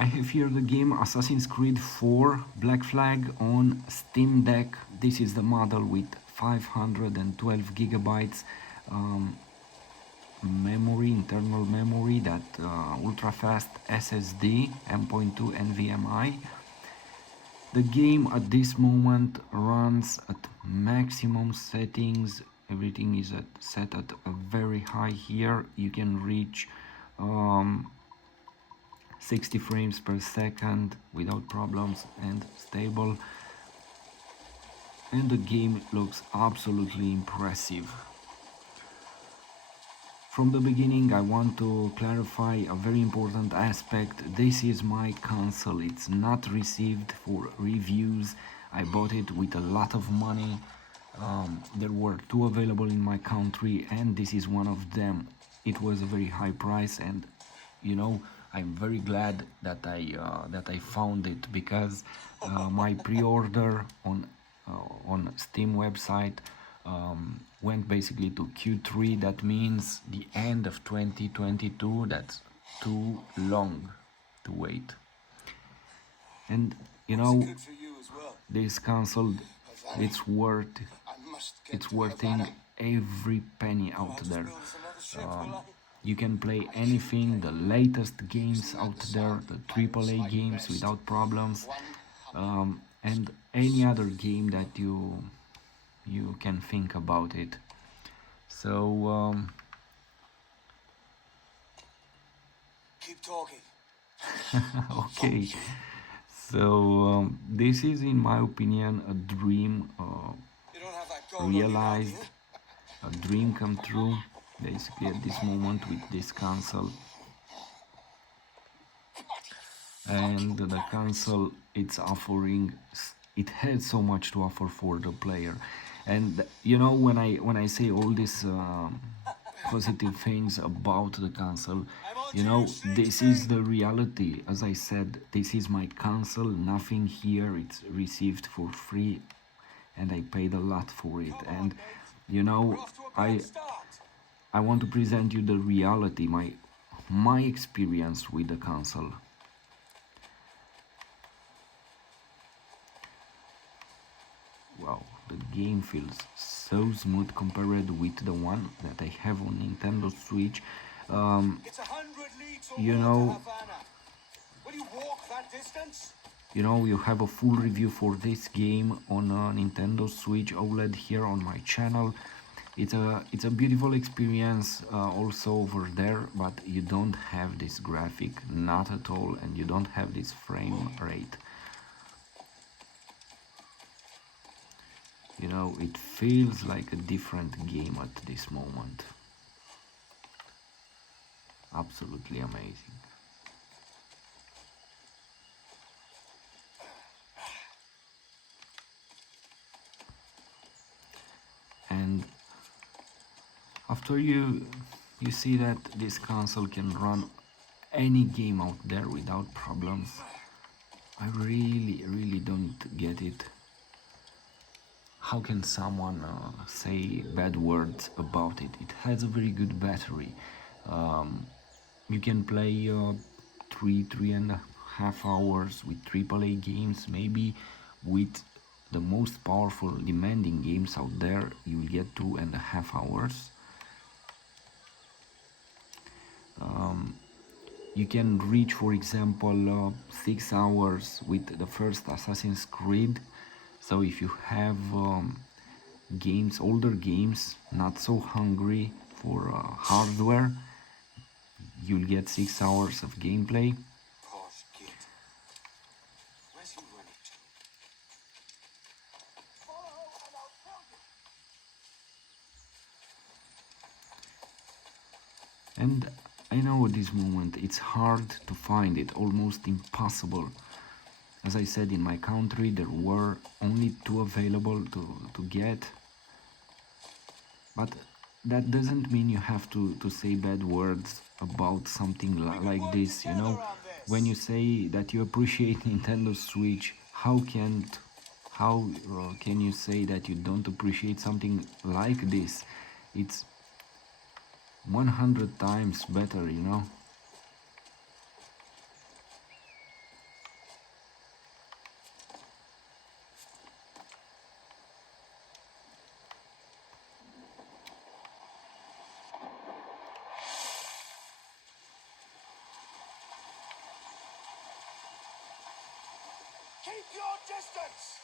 I have here the game Assassin's Creed 4 Black Flag on Steam Deck. This is the model with 512 gigabytes memory, internal memory, that ultra fast SSD, M.2 NVMe. The game at this moment runs at maximum settings. Everything is set at a very high here. You can reach 60 frames per second without problems and stable. And the game looks absolutely impressive. From the beginning, I want to clarify a very important aspect. This is my console. It's not received for reviews. I bought it with a lot of money. There were two available in my country, and this is one of them. It was a very high price, and you know, I'm very glad that I found it, because my pre-order on Steam website went basically to Q3. That means the end of 2022. That's too long to wait. And you know, this console, it's worth every penny out there. You can play anything, the latest games out there, the AAA games without problems, and any other game that you can think about it. So keep talking. okay, so this is, in my opinion, a dream realized, a dream come true, basically, at this moment with this console. And the console, it's offering, it has so much to offer for the player. And you know, when I say all these positive things about the console, you know, this is the reality. As I said, this is my console, nothing here, it's received for free, and I paid a lot for it. And you know, I want to present you the reality, my experience with the console. Wow, the game feels so smooth compared with the one that I have on Nintendo Switch. You know, you have a full review for this game on Nintendo Switch OLED here on my channel. It's a beautiful experience also over there, but you don't have this graphic, not at all, and you don't have this frame rate. You know, it feels like a different game at this moment. Absolutely amazing. And after you see that this console can run any game out there without problems, I really don't get it. How can someone say bad words about it? It has a very good battery. You can play 3.5 hours with AAA games. Maybe with the most powerful, demanding games out there, you will get 2.5 hours. You can reach, for example, 6 hours with the first Assassin's Creed. So if you have games, older games, not so hungry for hardware, you'll get 6 hours of gameplay. And I know at this moment it's hard to find it, almost impossible. As I said, in my country there were only two available to get. But that doesn't mean you have to say bad words about something like this, you know. When you say that you appreciate Nintendo Switch, how can you say that you don't appreciate something like this? It's 100 times better, you know. Keep your distance!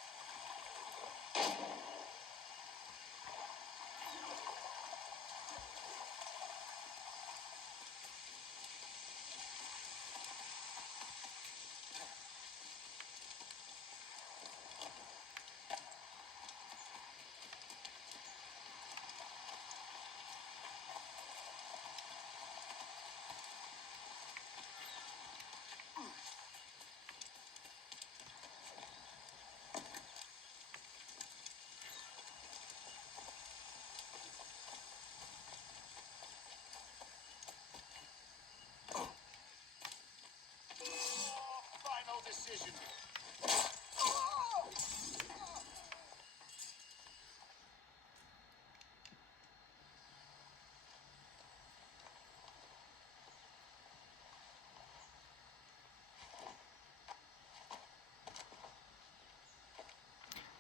Final decision.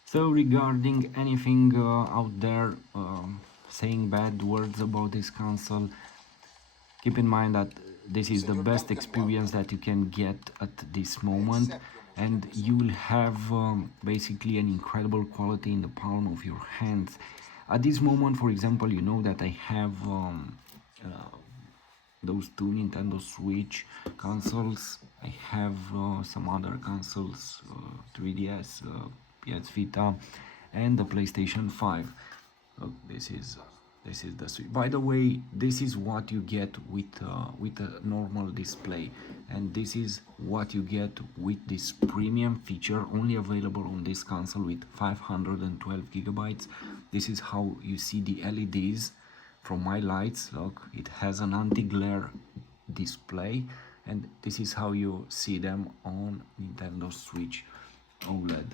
So regarding anything out there saying bad words about this console, keep in mind that this is the best experience that you can get at this moment, and you will have basically an incredible quality in the palm of your hands. At this moment, for example, you know that I have those two Nintendo Switch consoles. I have some other consoles, 3DS, PS Vita, and the PlayStation 5. Look, this is the Switch. By the way, this is what you get with a normal display, and this is what you get with this premium feature, only available on this console with 512 gigabytes. This is how you see the LEDs from my lights. Look, it has an anti-glare display, and this is how you see them on Nintendo Switch OLED.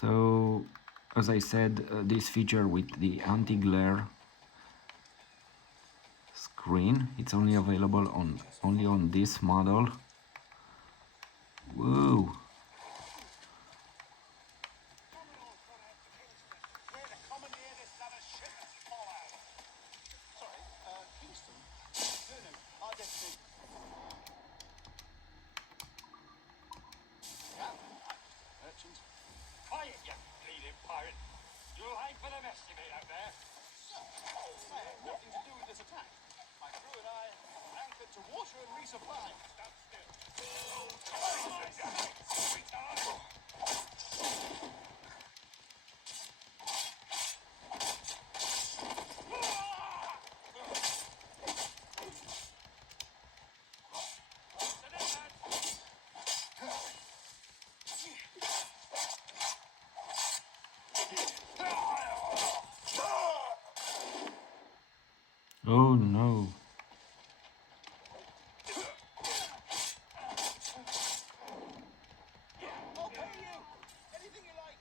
So as I said, this feature with the anti-glare screen, it's only available on this model. Whoa. Quiet, you bleeding pirate. You'll hang for the mess you made out there. I had nothing to do with this attack. My crew and I anchored to water and resupply. Stand Oh no. I'll pay you. Anything you like.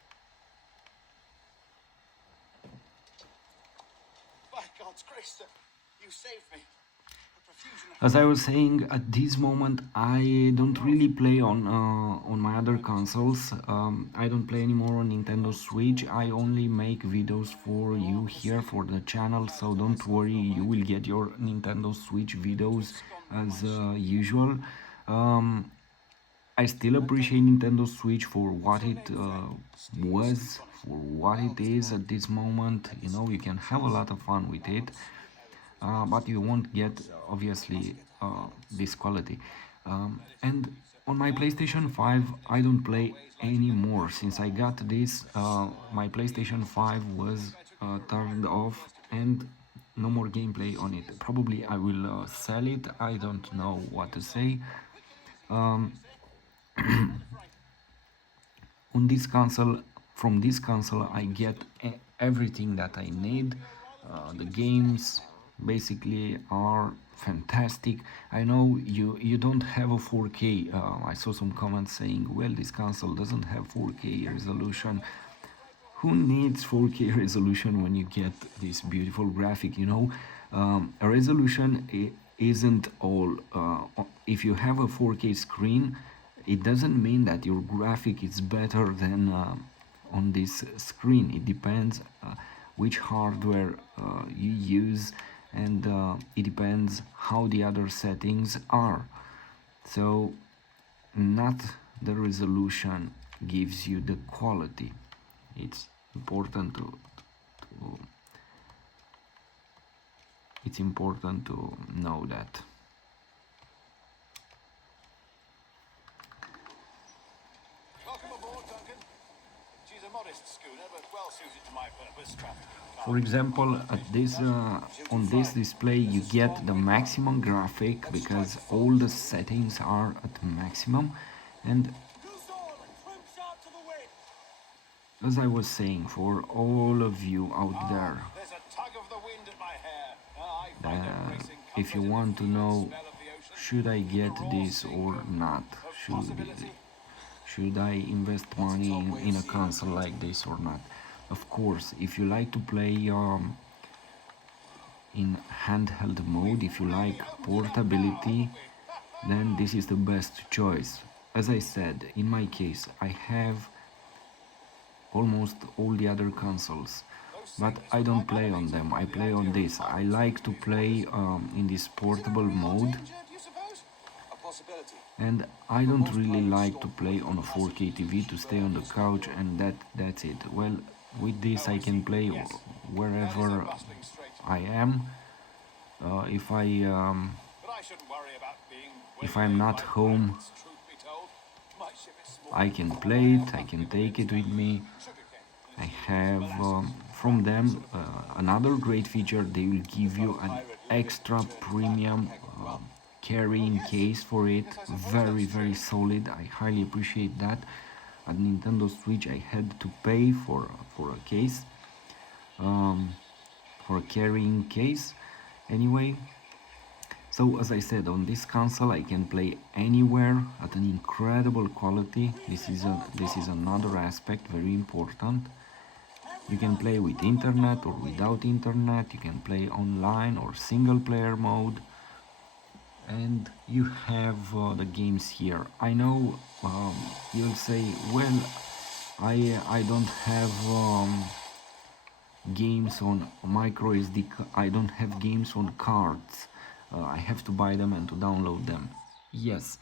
By God's grace, sir, you saved me. As I was saying, at this moment I don't really play on my other consoles. I don't play anymore on Nintendo Switch. I only make videos for you here for the channel, so don't worry, you will get your Nintendo Switch videos as usual. I still appreciate Nintendo Switch for what it was, for what it is at this moment. You know, you can have a lot of fun with it. But you won't get obviously this quality. And on my PlayStation 5 I don't play anymore. Since I got this, my PlayStation 5 was turned off, and no more gameplay on it. Probably I will sell it, I don't know what to say. On this console, from this console I get everything that I need. The games basically are fantastic. I know you don't have a 4K. I saw some comments saying, well, this console doesn't have 4K resolution. Who needs 4K resolution when you get this beautiful graphic? You know, a resolution isn't all. If you have a 4K screen, it doesn't mean that your graphic is better than on this screen. It depends which hardware you use, and it depends how the other settings are. So not the resolution gives you the quality. It's important to it's important to know that. Welcome aboard, Duncan. She's a modest schooner, but well suited to my purpose. For example, at this on this display you get the maximum graphic because all the settings are at maximum, and as I was saying, for all of you out there, There's a tug of the wind at my hair. I find embracing if you comfort in want to the feel and know smell of the ocean. should I The get raw this sting or not, of should possibility. should I invest money in a console like this or not. Of course, if you like to play in handheld mode, if you like portability, then this is the best choice. As I said, in my case, I have almost all the other consoles, but I don't play on them. I play on this. I like to play in this portable mode, and I don't really like to play on a 4K TV to stay on the couch and that's it. Well, with this I can play wherever I am. If I'm not home, I can play it. I can take it with me. I have from them another great feature. They will give you an extra premium carrying case for it. Very solid. I highly appreciate that. At Nintendo Switch I had to pay for a case, for a carrying case. Anyway, so as I said, on this console I can play anywhere at an incredible quality. This is another aspect very important. You can play with internet or without internet. You can play online or single player mode, and you have the games here. I know you'll say, well, I don't have games on micro SD. I don't have games on cards. I have to buy them and to download them. Yes,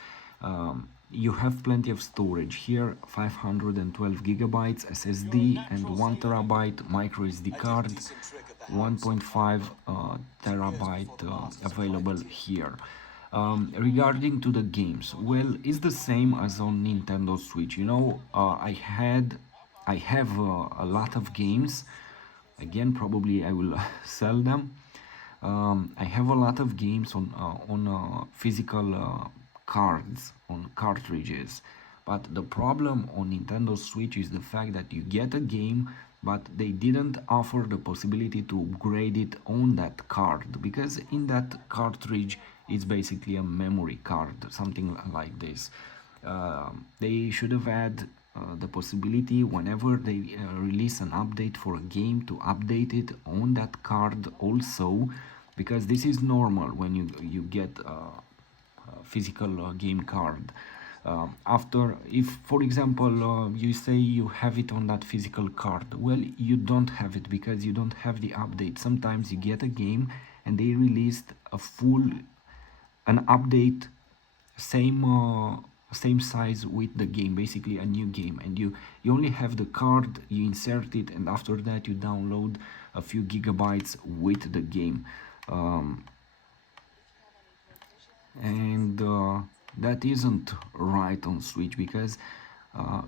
you have plenty of storage here: 512 gigabytes SSD and 1 terabyte micro SD card, 1.5 terabyte available here. Regarding to the games, well, it's the same as on Nintendo Switch. You know, I have a lot of games. Again, probably I will sell them. I have a lot of games on physical cards, on cartridges, but the problem on Nintendo Switch is the fact that you get a game, but they didn't offer the possibility to upgrade it on that card, because in that cartridge it's basically a memory card, something like this. They should have had the possibility whenever they release an update for a game to update it on that card also, because this is normal when you get a physical game card. After, if for example you say you have it on that physical card, well, you don't have it because you don't have the update. Sometimes you get a game and they released a full an update, same size with the game, basically a new game, and you only have the card, you insert it, and after that you download a few gigabytes with the game. And that isn't right on Switch, because uh,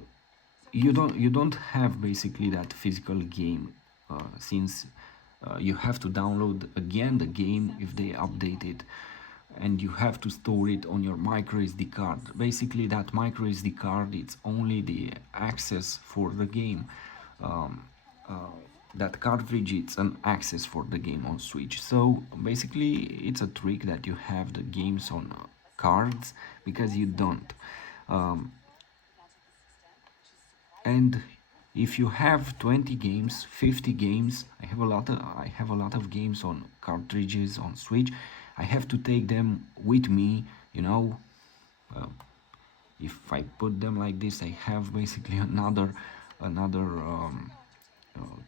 you don't have basically that physical game, since you have to download again the game if they update it, and you have to store it on your micro SD card. Basically, that micro SD card, it's only the access for the game. Um, that cartridge, it's an access for the game on Switch. So basically it's a trick that you have the games on cards, because you don't. um, and if you have 20 games, 50 games, I have a lot of games on cartridges on Switch. I have to take them with me, you know. uh, if I put them like this, I have basically another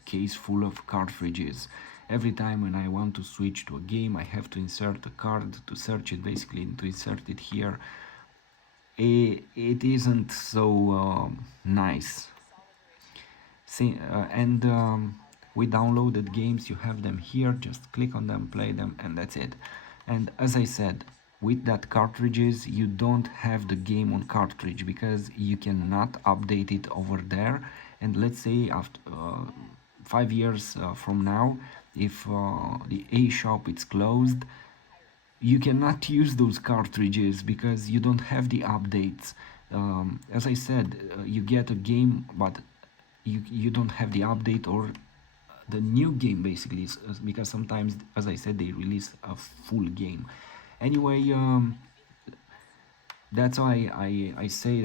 case full of cartridges. Every time when I want to switch to a game, I have to insert a card to search it, basically to insert it here. it isn't so nice. See, and we downloaded games, you have them here, just click on them, play them, and that's it. And as I said, with that cartridges, you don't have the game on cartridge because you cannot update it over there. And let's say after 5 years from now, if the A shop is closed, you cannot use those cartridges because you don't have the updates. As I said, you get a game, but you don't have the update or the new game basically because sometimes, as I said, they release a full game. Anyway, that's why I say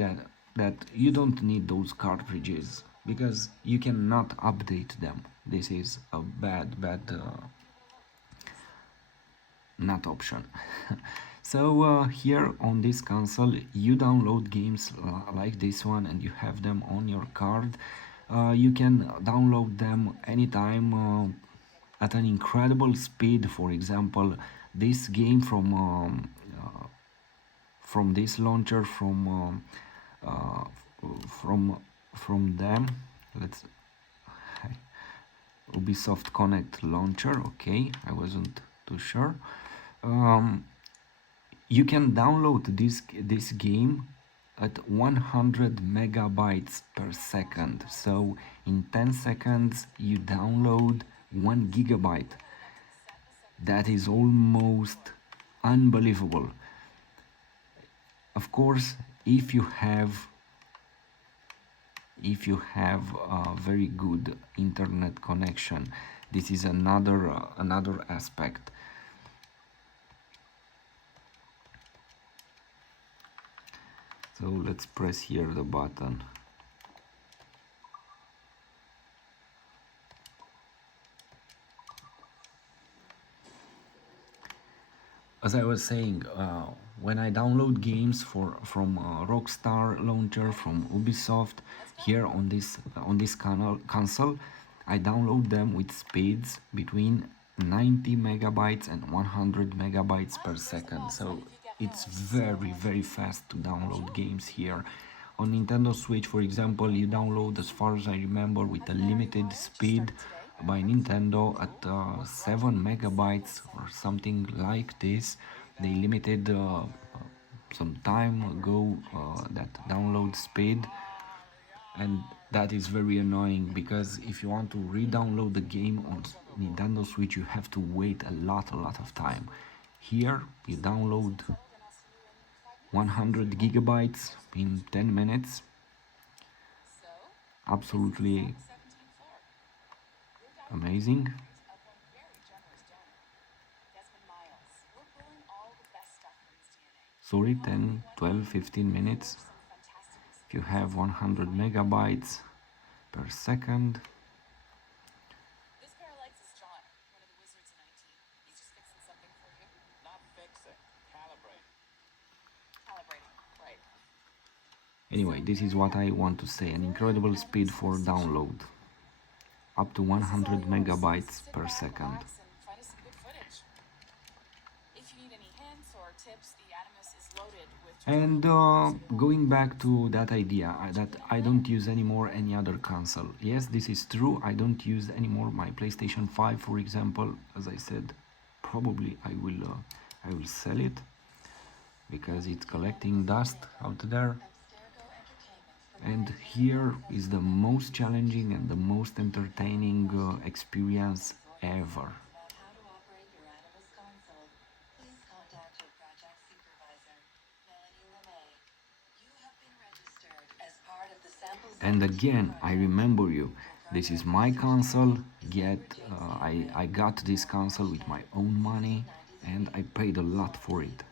that you don't need those cartridges because you cannot update them. This is a bad not option. So here on this console you download games like this one and you have them on your card. You can download them anytime at an incredible speed. For example, this game from this launcher uh, from from them. Let's Ubisoft Connect launcher. Okay, I wasn't too sure. Um, you can download this game at 100 megabytes per second. So in 10 seconds you download 1 gigabyte. That is almost unbelievable. Of course, if you have a very good internet connection, this is another aspect. So let's press here the button. As I was saying, when I download games from Rockstar launcher, from Ubisoft, here on this console, I download them with speeds between 90 megabytes and 100 megabytes per second. So it's very fast to download games here. On Nintendo Switch, for example, you download, as far as I remember, with a limited speed by Nintendo at 7 megabytes or something like this. They limited some time ago that download speed, and that is very annoying because if you want to re-download the game on Nintendo Switch, you have to wait a lot of time. Here you download 100 gigabytes in 10 minutes. Absolutely amazing. Sorry, 10, 12, 15 minutes. If you have 100 megabytes per second. Anyway, this is what I want to say, an incredible speed for download, up to 100 megabytes per second. And going back to that idea that I don't use anymore any other console. Yes, this is true. I don't use anymore my PlayStation 5, for example. As I said, probably I will sell it because it's collecting dust out there. And here is the most challenging and the most entertaining experience ever. And again, I remember you. This is my console. I got this console with my own money, and I paid a lot for it.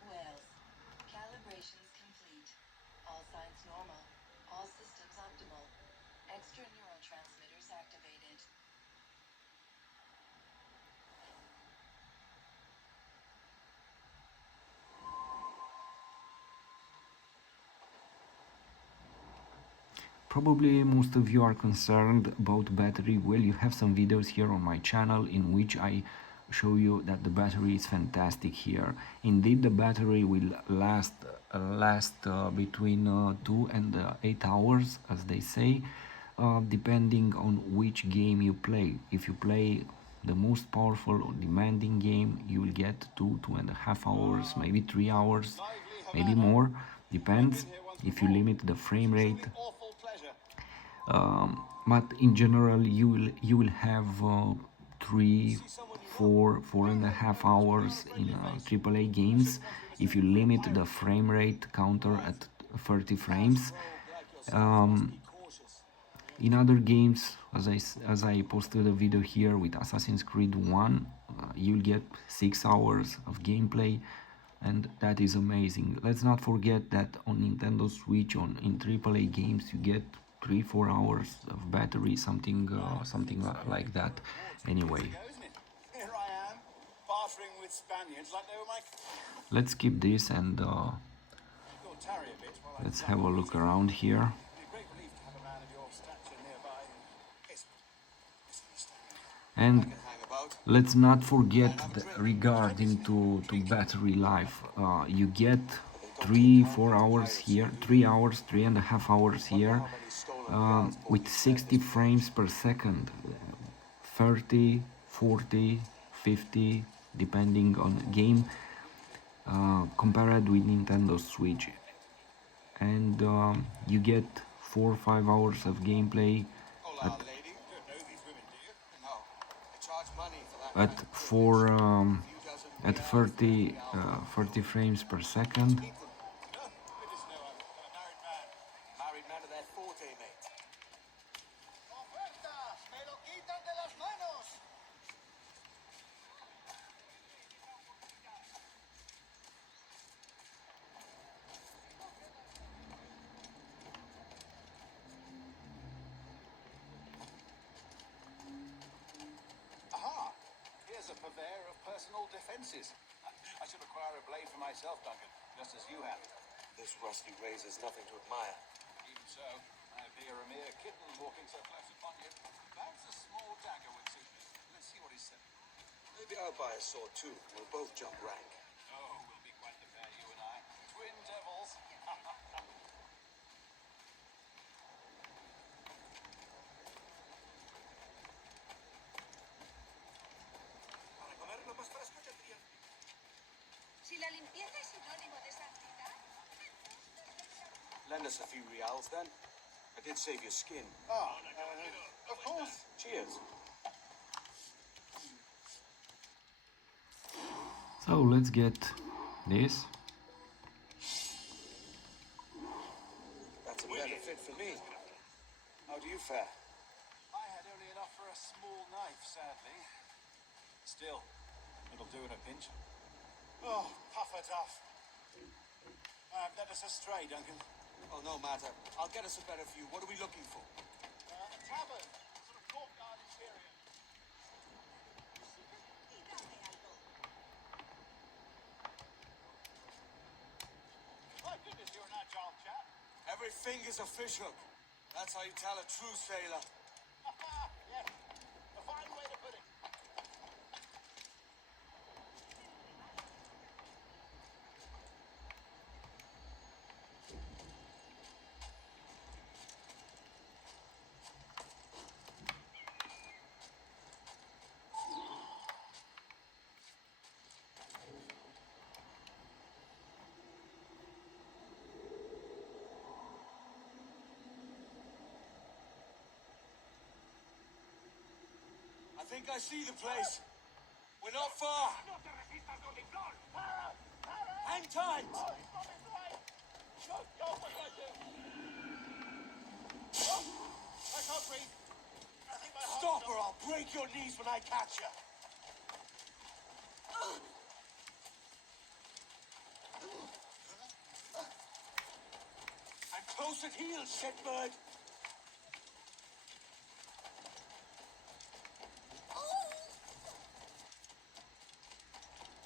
Probably most of you are concerned about battery. Well, you have some videos here on my channel in which I show you that the battery is fantastic here. Indeed, the battery will last between 2 and 8 hours, as they say, depending on which game you play. If you play the most powerful or demanding game, you will get 2.5 hours, maybe 3 hours, Lively maybe Havana. more. I've Depends been here once if you before. limit the frame It's a rate. truly awful pleasure. But in general, you will have You three, see someone you know? 4.5 hours Smile, in friendly face. AAA I games shouldn't want to be if you mistaken for a limit the pirate. frame rate counter Right. at 30 Fast frames. rogue like yourself must Um, be cautious. in other games, as I posted a video here with Assassin's Creed 1, you'll get 6 hours of gameplay, and that is amazing. Let's not forget that on Nintendo Switch, on in AAA games, you get 3-4 hours of battery, something like that. War 2 years Anyway, ago, isn't it? Here I am, bartering with Spaniards like they were my... let's skip this and You'll tarry a bit while I let's fluff have a my look meeting. around here. It'd be a great relief to have a man of your stature nearby in case of misunderstanding. I And can hang about let's not forget and have a that drink. regarding to Treat. battery life, you get But they don't take three kindly four to hours pirates here, here, do they? 3 hours, 3.5 hours Wonder here, how many stolen gals bought with you 60 this voyage. frames per second, 30, 40, 50, depending on game, compared with Nintendo Switch. And you get 4 or 5 hours of gameplay at Hola, lady. You don't know these women, do you? No. They charge money for that at kind of privilege. four A few dozen at reals for 30 every hour. 30 frames per Let's second. meet them. No, goodness no, I'm a married man. Married men are their forte, mate. Oferta! Me lo quitan de las manos! Aha! Here's a purveyor of personal defences. I should acquire a blade for myself, Duncan, just as you have. This rusty razor's nothing to admire. Even so, I appear a mere kitten walking so close upon you. Perhaps a small dagger would suit me. Let's see what he said. Maybe I'll buy a sword too. We'll both jump rank. Oh, we'll be quite the pair, you and I. Twin devils. Para comer lo más fresco tendría... Si la limpieza es sinónimo de santidad, Lend us a few reals then. I did save your skin. Ah, of course. Cheers. So let's get this. That's a better fit for me. How do you fare? I had only enough for a small knife, sadly. Still, it'll do in a pinch. Oh, puffer duff. I've led us astray, Duncan. Oh, no matter. I'll get us a better view. What are we looking for? A tavern, sort of courtyard interior. y dame algo. My goodness, you're an agile chap. Every finger's a fishhook. That's how you tell a true sailor. Yes, a fine way to put it. I think I see the place. We're not far. No te resistas, Godiflor! Hang tight. Oh, it's not his right! No, no, what do I do? Oh, I can't breathe. I think my heart's Stop or I'll break your knees when I catch you. I'm close at heel, shitbird.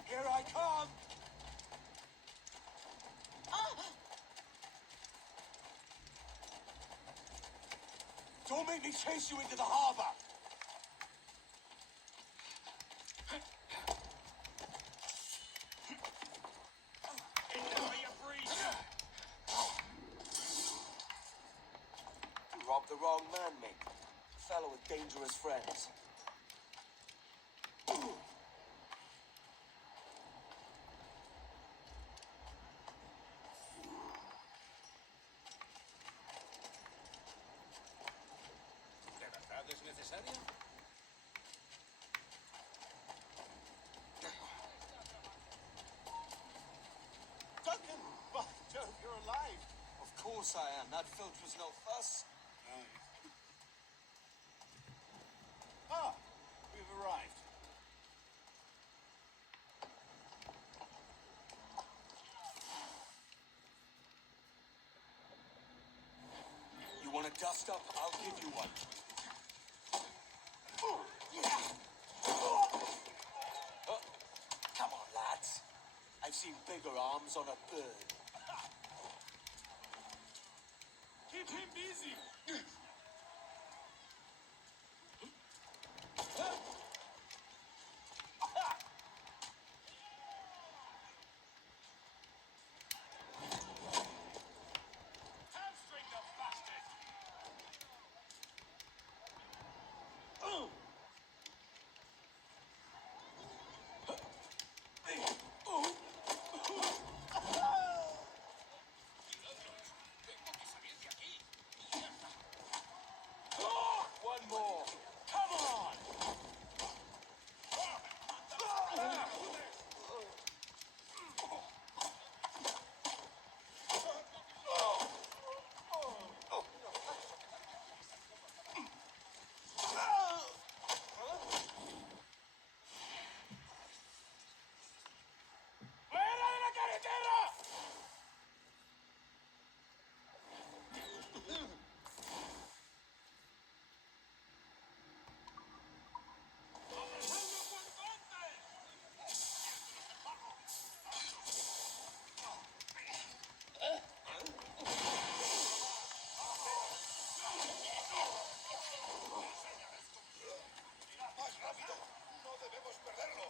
Here I come. Don't make me chase you into the harbor. the wrong man, mate. A fellow with dangerous friends. ¿De verdad es necesario? Duncan! By Jove, you're alive! Of course I am. That filch was no fuss. Ah, we've arrived. You want a dust up? I'll give you one. Come on, lads. I've seen bigger arms on a bird. Keep him busy! Hamstring the bastard! One more. Come on! ¡Fuera de la carretera! ¡Más rápido! ¡No debemos perderlo!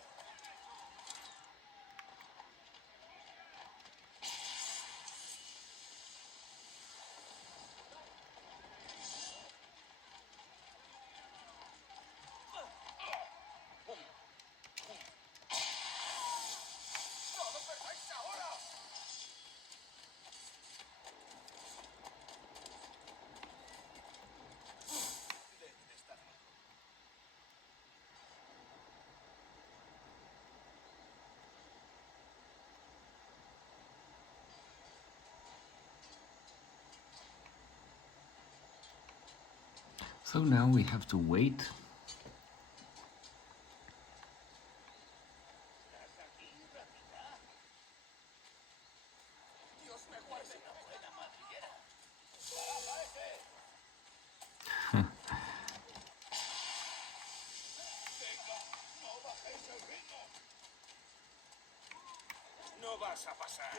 ¡No lo perdáis ahora! Deben estar lejos. So now we have to wait. Dios me guarde una buena madriguera. Venga, no bajéis el ritmo. No vas a pasar.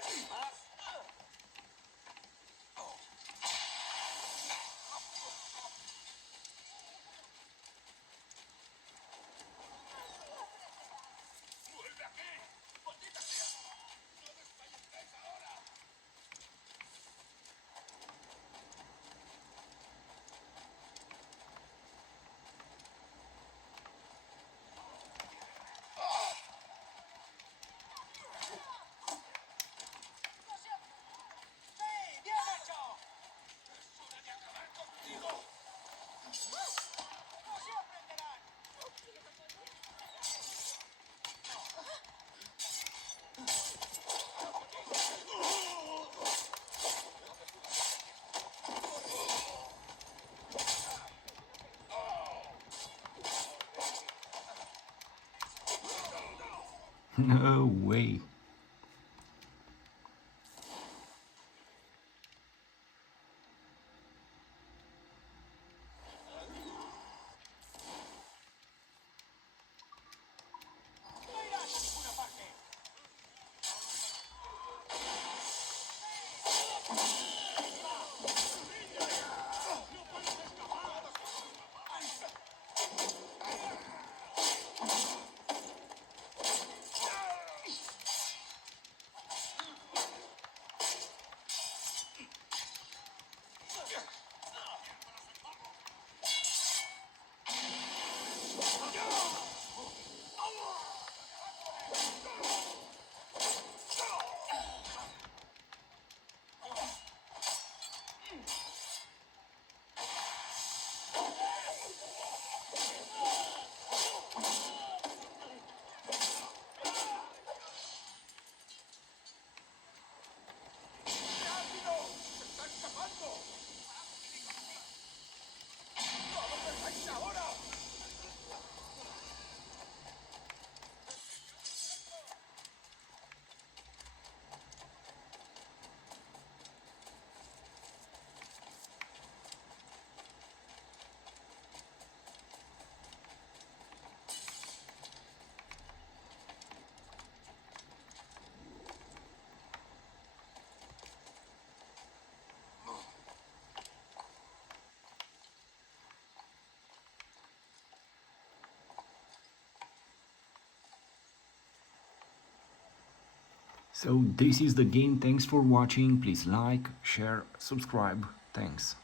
¡Vuelve aquí! ¡Maldita sea! ¡No desfallezcáis ahora! ¡Sí! ¡Bien hecho! ¡Es hora de acabar contigo! ¡Así aprenderán! No way. ¡No irás a ninguna parte! ¡No puedes escapar! So this is the game. Thanks for watching. Please like, share, subscribe. Thanks.